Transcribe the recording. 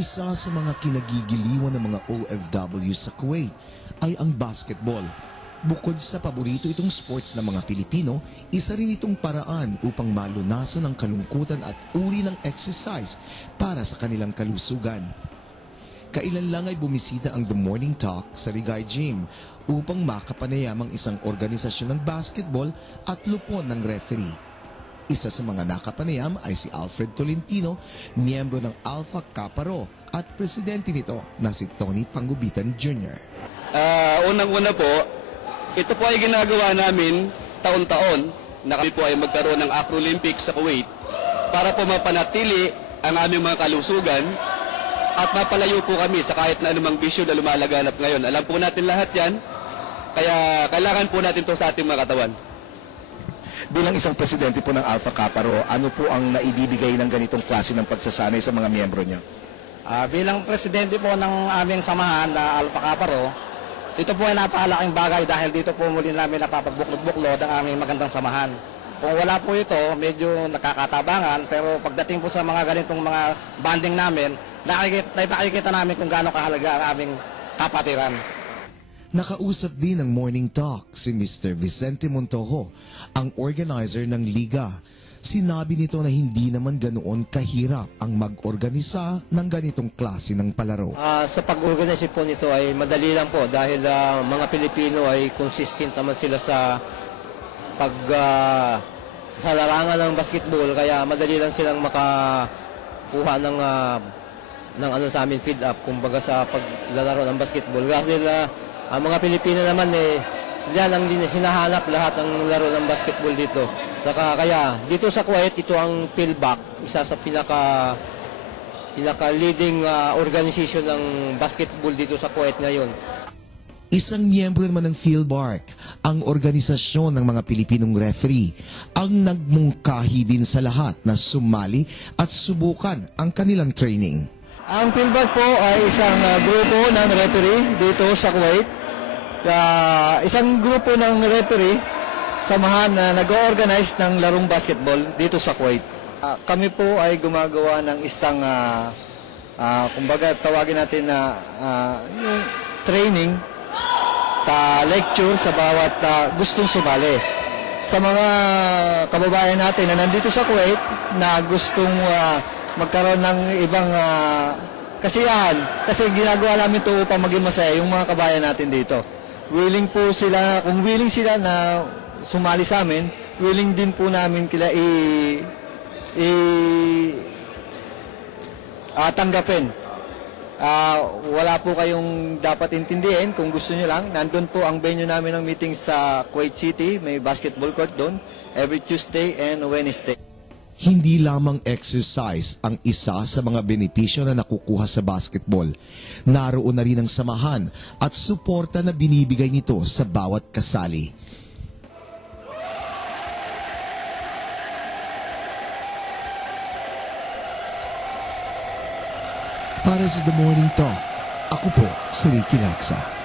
Isa sa mga kinagigiliwan ng mga OFW sa Kuwait ay ang basketball. Bukod sa paborito itong sports ng mga Pilipino, isa rin itong paraan upang malunasan ang kalungkutan at uri ng exercise para sa kanilang kalusugan. Kailan lang ay bumisita ang The Morning Talk sa Rigay Gym upang makapanayam ang isang organisasyon ng basketball at lupon ng referee. Isa sa mga nakapanayam ay si Alfred Tolentino, miyembro ng Alpha Kappa Rho at presidente nito na si Tony Pangubitan Jr. Unang-una po, ito po ay ginagawa namin taon-taon na kami po ay magkaroon ng Afro Olympics sa Kuwait para po mapanatili ang aming mga kalusugan at mapalayo po kami sa kahit na anumang bisyo na lumalaganap ngayon. Alam po natin lahat yan, kaya kailangan po natin to sa ating mga katawan. Bilang isang presidente po ng Alpha Kappa Rho, ano po ang naibibigay ng ganitong klase ng pagsasanay sa mga miyembro niya? Bilang presidente po ng aming samahan na Alpha Kappa Rho, ito po ay napakalaking bagay dahil dito po muli namin napapagbuklod-buklod ang aming magandang samahan. Kung wala po ito, medyo nakakatabangan, pero pagdating po sa mga ganitong mga banding namin, nakikita namin kung gaano kahalaga ang aming kapatiran. Nakausap din ng Morning Talk si Mr. Vicente Montojo, ang organizer ng liga. Sinabi nito na hindi naman ganoon kahirap ang mag-organisa ng ganitong klase ng palaro. Sa pag-organize po nito ay madali lang po dahil mga Pilipino ay consistent naman sila sa sa larangan ng basketball, kaya madali lang silang makakuha ng ano sa amin feed up kumbaga sa paglalaro ng basketball. Kasi ang mga Pilipino naman yan ang hinahanap lahat ng laro ng basketball dito. Kaya dito sa Kuwait, ito ang PhilBac, isa sa pinaka leading organization ng basketball dito sa Kuwait ngayon. Isang miyembro naman ng PhilBark, ang organisasyon ng mga Pilipinong referee, ang nagmungkahi din sa lahat na sumali at subukan ang kanilang training. Ang PhilBac po ay isang grupo ng referee dito sa Kuwait. Isang grupo ng referee, samahan na nag-organize ng larong basketball dito sa Kuwait. Kami po ay gumagawa ng isang, kumbaga tawagin natin na yung training, lecture sa bawat gustong sumali. Sa mga kababayan natin na nandito sa Kuwait na gustong magkaroon ng ibang kasiyahan, kasi ginagawa namin ito upang maging masaya yung mga kabayan natin dito. Willing po sila, kung willing sila na sumali sa amin, willing din po namin kila tanggapin. Wala po kayong dapat intindihin. Kung gusto nyo lang, nandun po ang venue namin ng meeting sa Kuwait City. May basketball court doon every Tuesday and Wednesday. Hindi lamang exercise ang isa sa mga benepisyo na nakukuha sa basketball. Naroon na rin ang samahan at suporta na binibigay nito sa bawat kasali. Para sa The Morning Talk, ako po si Ricky Laksa.